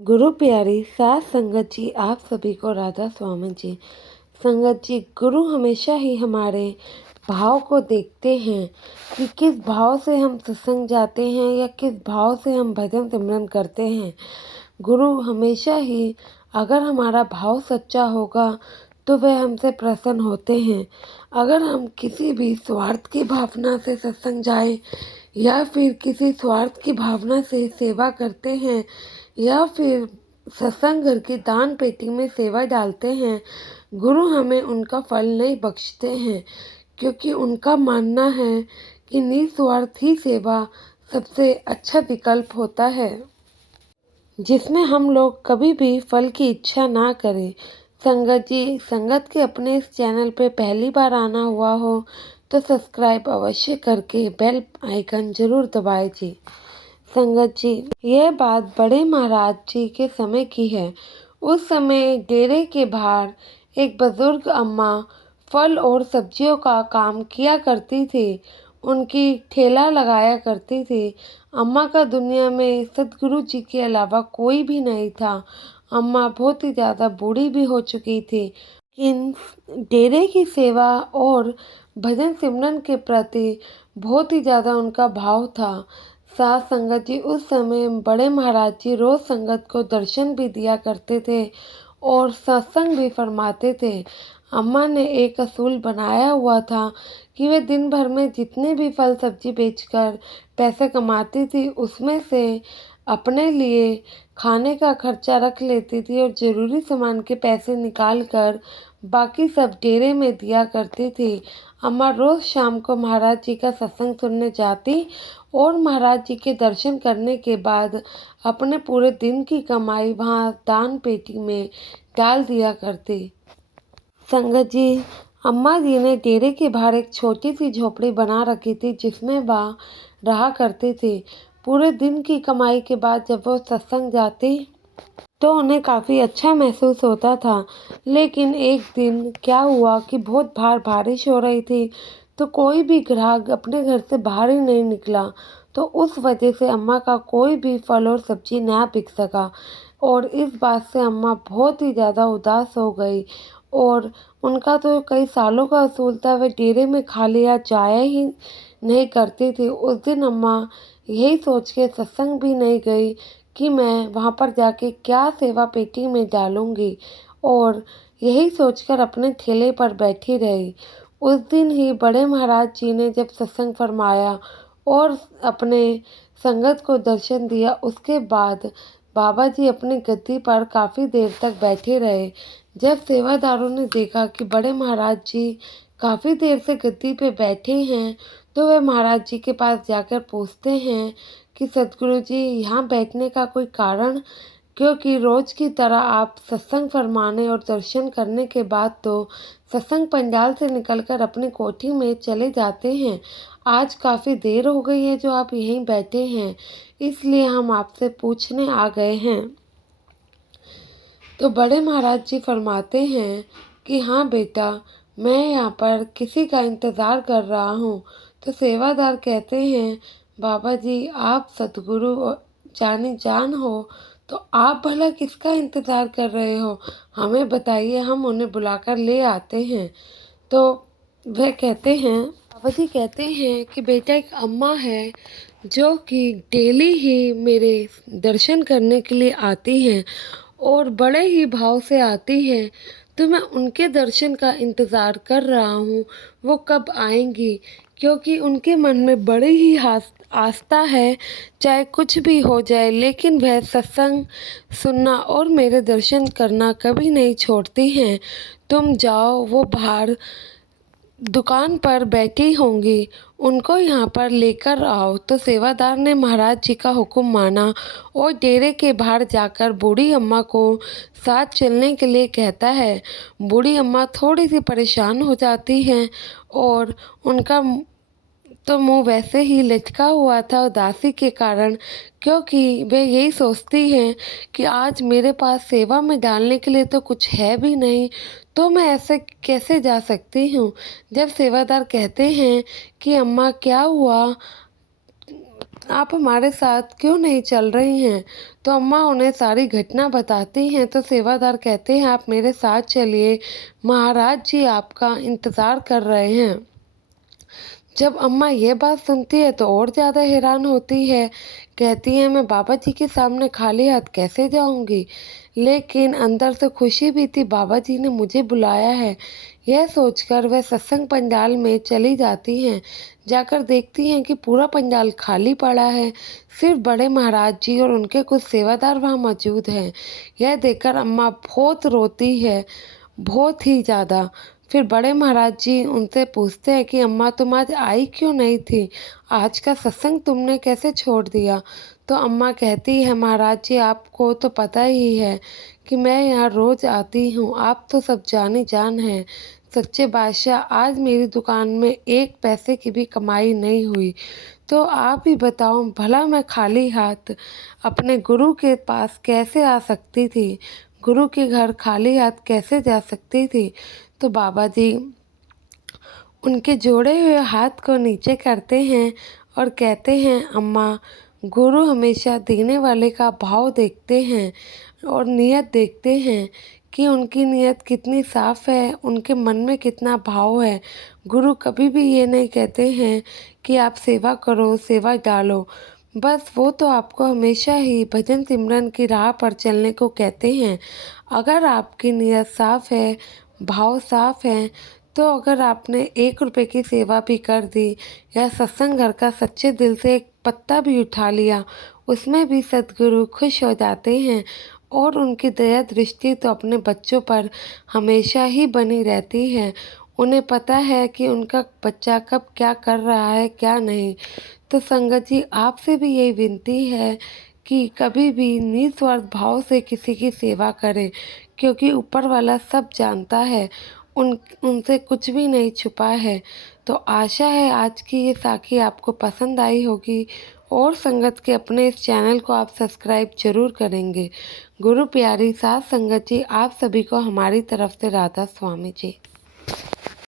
गुरु प्यारी सास संगत जी, आप सभी को राधा स्वामी जी। संगत जी, गुरु हमेशा ही हमारे भाव को देखते हैं कि किस भाव से हम सत्संग जाते हैं या किस भाव से हम भजन सिमरन करते हैं। गुरु हमेशा ही, अगर हमारा भाव सच्चा होगा तो वह हमसे प्रसन्न होते हैं। अगर हम किसी भी स्वार्थ की भावना से सत्संग जाए या फिर किसी स्वार्थ की भावना से सेवा करते हैं या फिर सत्संग घर की दान पेटी में सेवा डालते हैं, गुरु हमें उनका फल नहीं बख्शते हैं, क्योंकि उनका मानना है कि निस्वार्थ ही सेवा सबसे अच्छा विकल्प होता है, जिसमें हम लोग कभी भी फल की इच्छा ना करें। संगत जी, संगत के अपने इस चैनल पे पहली बार आना हुआ हो तो सब्सक्राइब अवश्य करके बेल आइकन जरूर दबाएं जी। संगत जी, यह बात बड़े महाराज जी के समय की है। उस समय डेरे के बाहर एक बुजुर्ग अम्मा फल और सब्जियों का काम किया करती थी। उनकी ठेला लगाया करती थी। अम्मा का दुनिया में सतगुरु जी के अलावा कोई भी नहीं था। अम्मा बहुत ही ज़्यादा बूढ़ी भी हो चुकी थी, लेकिन डेरे की सेवा और भजन सिमरन के प्रति बहुत ही ज़्यादा उनका भाव था। साथ संगत जी, उस समय बड़े महाराज जी रोज़ संगत को दर्शन भी दिया करते थे और सत्संग भी फरमाते थे। अम्मा ने एक असूल बनाया हुआ था कि वे दिन भर में जितने भी फल सब्जी बेचकर पैसे कमाती थी, उसमें से अपने लिए खाने का खर्चा रख लेती थी और ज़रूरी सामान के पैसे निकाल कर बाकी सब डेरे में दिया करती थी। अम्मा रोज़ शाम को महाराज जी का सत्संग सुनने जाती और महाराज जी के दर्शन करने के बाद अपने पूरे दिन की कमाई वहाँ दान पेटी में डाल दिया करती। संगत जी, अम्मा जी ने डेरे के बाहर एक छोटी सी झोपड़ी बना रखी थी, जिसमें वह रहा करती थी। पूरे दिन की कमाई के बाद जब वो सत्संग जाती तो उन्हें काफ़ी अच्छा महसूस होता था। लेकिन एक दिन क्या हुआ कि बहुत बारिश हो रही थी, तो कोई भी ग्राहक अपने घर से बाहर ही नहीं निकला। तो उस वजह से अम्मा का कोई भी फल और सब्जी ना बिक सका और इस बात से अम्मा बहुत ही ज़्यादा उदास हो गई। और उनका तो कई सालों का असूल था, वे डेरे में खाली या जाया ही नहीं करती थी। उस दिन अम्मा यही सोच के सत्संग भी नहीं गई कि मैं वहाँ पर जाके क्या सेवा पेटी में डालूँगी, और यही सोचकर अपने ठेले पर बैठी रही। उस दिन ही बड़े महाराज जी ने जब सत्संग फरमाया और अपने संगत को दर्शन दिया, उसके बाद बाबा जी अपनी गद्दी पर काफ़ी देर तक बैठे रहे। जब सेवादारों ने देखा कि बड़े महाराज जी काफ़ी देर से गद्दी पे बैठे हैं, तो वे महाराज जी के पास जाकर पूछते हैं कि सतगुरु जी, यहाँ बैठने का कोई कारण? क्योंकि रोज़ की तरह आप सत्संग फरमाने और दर्शन करने के बाद तो सत्संग पंडाल से निकलकर अपनी कोठी में चले जाते हैं। आज काफ़ी देर हो गई है जो आप यहीं बैठे हैं, इसलिए हम आपसे पूछने आ गए हैं। तो बड़े महाराज जी फरमाते हैं कि हाँ बेटा, मैं यहाँ पर किसी का इंतज़ार कर रहा हूँ। तो सेवादार कहते हैं, बाबा जी आप सतगुरु जानी जान हो, तो आप भला किसका इंतज़ार कर रहे हो? हमें बताइए, हम उन्हें बुलाकर ले आते हैं। तो वह कहते हैं, बाबा जी कहते हैं कि बेटा, एक अम्मा है जो कि डेली ही मेरे दर्शन करने के लिए आती हैं और बड़े ही भाव से आती हैं, तो मैं उनके दर्शन का इंतज़ार कर रहा हूँ, वो कब आएंगी, क्योंकि उनके मन में बड़ी ही आस्था है, चाहे कुछ भी हो जाए, लेकिन वह सत्संग सुनना और मेरे दर्शन करना कभी नहीं छोड़ती हैं। तुम जाओ, वो बाहर दुकान पर बैठी होंगी, उनको यहाँ पर लेकर आओ। तो सेवादार ने महाराज जी का हुक्म माना और डेरे के बाहर जाकर बूढ़ी अम्मा को साथ चलने के लिए कहता है। बूढ़ी अम्मा थोड़ी सी परेशान हो जाती हैं और उनका तो मुँह वैसे ही लटका हुआ था उदासी के कारण, क्योंकि वे यही सोचती हैं कि आज मेरे पास सेवा में डालने के लिए तो कुछ है भी नहीं, तो मैं ऐसे कैसे जा सकती हूँ। जब सेवादार कहते हैं कि अम्मा क्या हुआ, आप हमारे साथ क्यों नहीं चल रही हैं? तो अम्मा उन्हें सारी घटना बताती हैं। तो सेवादार कहते हैं, आप मेरे साथ चलिए, महाराज जी आपका इंतज़ार कर रहे हैं। जब अम्मा ये बात सुनती है तो और ज़्यादा हैरान होती है। कहती है, मैं बाबा जी के सामने खाली हाथ कैसे जाऊंगी? लेकिन अंदर से खुशी भी थी, बाबा जी ने मुझे बुलाया है। यह सोचकर वह सत्संग पंडाल में चली जाती हैं। जाकर देखती हैं कि पूरा पंडाल खाली पड़ा है। सिर्फ बड़े महाराज जी और उनके कुछ सेवादार वहाँ मौजूद हैं। यह देखकर अम्मा बहुत रोती है, बहुत ही ज़्यादा। फिर बड़े महाराज जी उनसे पूछते हैं कि अम्मा, तुम आज आई क्यों नहीं थी? आज का सत्संग तुमने कैसे छोड़ दिया? तो अम्मा कहती है, महाराज जी आपको तो पता ही है कि मैं यहाँ रोज़ आती हूँ, आप तो सब जाने जान हैं। सच्चे बादशाह, आज मेरी दुकान में एक पैसे की भी कमाई नहीं हुई। तो आप ही बताओ, भला मैं खाली हाथ अपने गुरु के पास कैसे आ सकती थी? गुरु के घर खाली हाथ कैसे जा सकती थी? तो बाबा जी उनके जोड़े हुए हाथ को नीचे करते हैं और कहते हैं, अम्मा, गुरु हमेशा देने वाले का भाव देखते हैं और नीयत देखते हैं कि उनकी नीयत कितनी साफ़ है, उनके मन में कितना भाव है। गुरु कभी भी ये नहीं कहते हैं कि आप सेवा करो, सेवा डालो। बस वो तो आपको हमेशा ही भजन सिमरन की राह पर चलने को कहते हैं। अगर आपकी नीयत साफ़ है, भाव साफ़ है, तो अगर आपने 1 रुपए की सेवा भी कर दी या सत्संग घर का सच्चे दिल से एक पत्ता भी उठा लिया, उसमें भी सद्गुरु खुश हो जाते हैं और उनकी दया दृष्टि तो अपने बच्चों पर हमेशा ही बनी रहती है। उन्हें पता है कि उनका बच्चा कब क्या कर रहा है, क्या नहीं। तो संगत जी, आपसे भी यही विनती है कि कभी भी निस्वार्थ भाव से किसी की सेवा करें, क्योंकि ऊपर वाला सब जानता है, उनसे कुछ भी नहीं छुपा है। तो आशा है आज की ये साखी आपको पसंद आई होगी और संगत के अपने इस चैनल को आप सब्सक्राइब जरूर करेंगे। गुरु प्यारी साथ संगत जी, आप सभी को हमारी तरफ से राधा स्वामी जी।